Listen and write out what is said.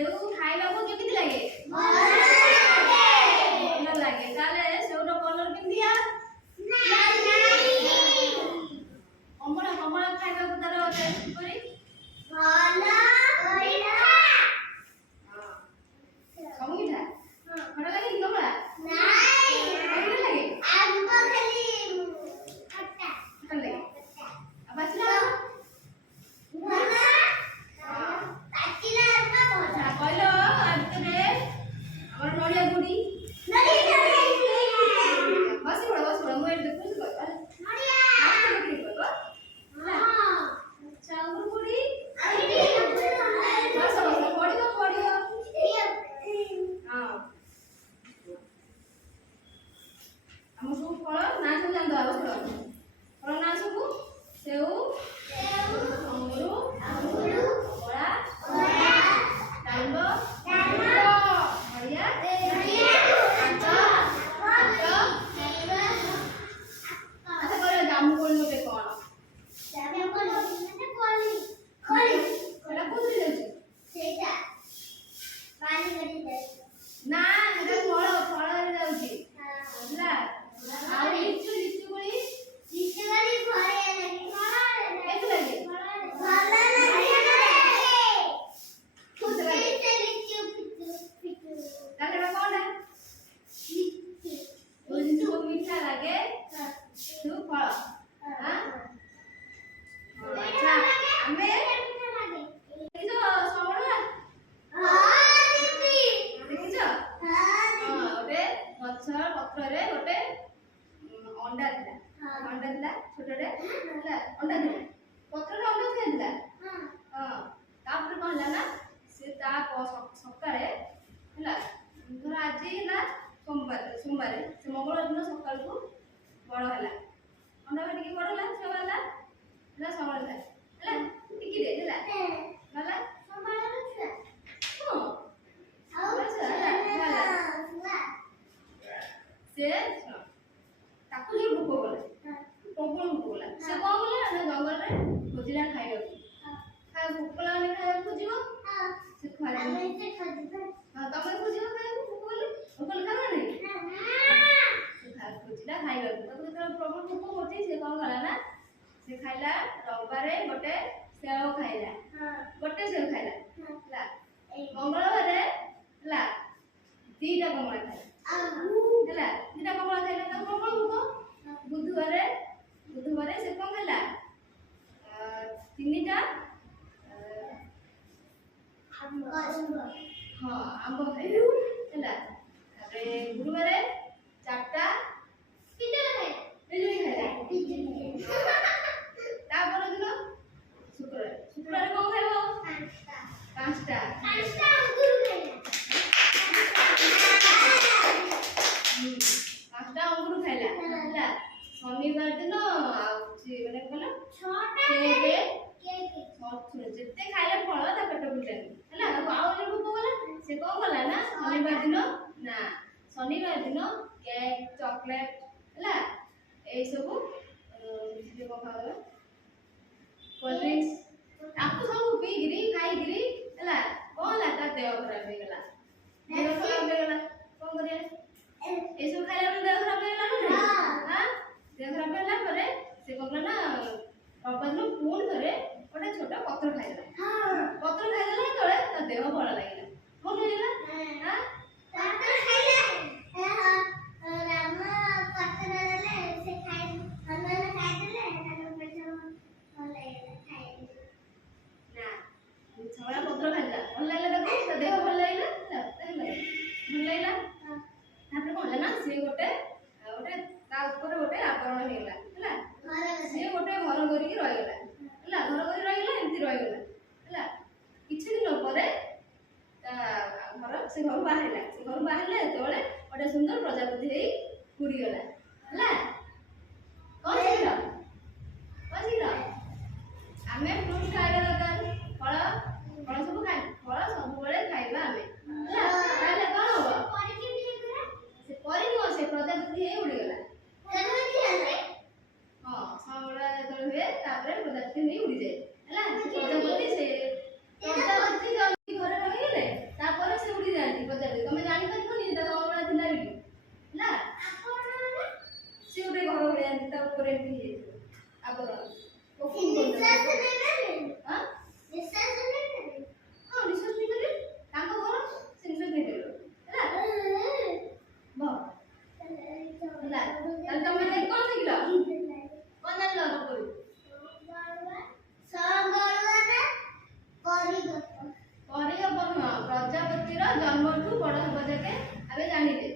save खाइबाको केमिति लागे ଭଲ ଲାଗେ ତାହେଲେ ସେଉର କଲର କେମିତିଆ କମଳା କମଳା ଖାଇବାକୁ ତାର ଟେଷ୍ଟ କରି ଭଲ କୋଇଲା ହଁ ସବୁ ମିଠା ଖଟା ଲାଗେ କି କମଳା ନାଇଁ ଭଲ ଲାଗେ ଆମ୍ବ ଖାଲି ଖଟା ଖଟା ଲାଗେ ଆଉ ବାଛିଲା सोमवार से मंगलवार दिन सकाल को बड़ है अंडा टी बड़ है से वाला ना संभाल है टिकी दे है वाला संभाल छुआ हां अच्छा वाला से ताकू ही भूख बोले प्रबल भूख बोला से कोन बोला ना जंगल रे खोजिला खाइबो खा भूख लाने खाइबो खोजिबो से खा से खोजिबो हां तमे खोजिबो खाइबो भूख बोले भूख खाना नहीं खोजिला खाइबा तो प्रबल भूख होती से कोन कला ना से खाइला रविवार गोटे सेव खाइला गोटे सेव खाइला ला मंगलवार ला दीटा कमला खाइला ହେଲା दीटा कमला खाइला तो प्रबल भूख बुधवार से कोन खाइला तीनटा हां आंबो खाइला ହେଲା अरे गुरुवार चारटा पिजुली खाइला तापर दिन शुक्रवार कोन खाइबो पांचटा अंगूर खाइला पांचटा अंगूर खाइला ହେଲା शनिवार दिन माने कहला 6टा केक जेते खाइले फल ता पेट पुटनी ହେଲା आउ भूख गला से कोन गला ना शनिवार दिन केक चॉकलेट ହେଲା ए सब जे को खावला कोल्ड ड्रिंक्स ताकू सब पी गिरी खाई गिरी ହେଲା कोन ला ता देह खराब हो गला कोन करे ए सब खाइला देह खराब हो गला ना हां देह खराब होला परे से कोन ना अपन नु पूर्ण करे ओटा छोटा पत्र खाइला पत्र खाइला तळे ता देह भल लागिला कोन हेला हां पत्र खाइला राम पत्र ले से खाइ हनन खाइले ताको पेट भल लागिला खाइ ना छोड़ा पत्र खाइला भल लागिला देखो देह भल लागिला भल लागिला तापर कोन ना से गोटे ता ऊपर गोटे आवरण हेला हैला से गोटे घर करी रहिला हैला घर करी रहिला एंती रहिला हैला किछि दिन परे ता घर से घर बाहरला तोळे गोटे सुंदर प्रजापति हे पुरी गला हैला कोन आमे फ्रूट खाइबा दरकार फल सब खाइ फल सब बेले खाइबा आमे हैला ताले कोन होबो से परी नो से प्रजापति हे उड़ी गला हां सामला तो हुए तापर प्रजापति हे उड़ी जाए हैला प्रजापति से प्रजापति घर रहिले ପଚାରିବେ ତମେ ଜାଣିପାରିବନି ଯେ ତମ ଭଳିଆ ଥିଲା ବୋଲି ହେଲା ସିଏ ଗୋଟେ ଘର ଭଳିଆ ଏମିତି ତା ଉପରେ ଏମିତି ହେଇଯାଇଥିବ ଆବରଣ ହଁ ନିଶ୍ୱାସ ନେଇପାରିବେ ତାଙ୍କ ଘର ସେ ନିଶ୍ୱାସ ନେଇପାରିବ ହେଲା ହେଲା ତାହେଲେ ତମେ କଣ ଶିଖିଲ କଣ ଜାଣିଲ ରୂପରୁ ପରିବର୍ତ୍ତନ ପ୍ରଜାପତିର ଜନ୍ମଠୁ ବଡ଼ ହେବା ଯାକେ ଆମେ ଜାଣିଲେ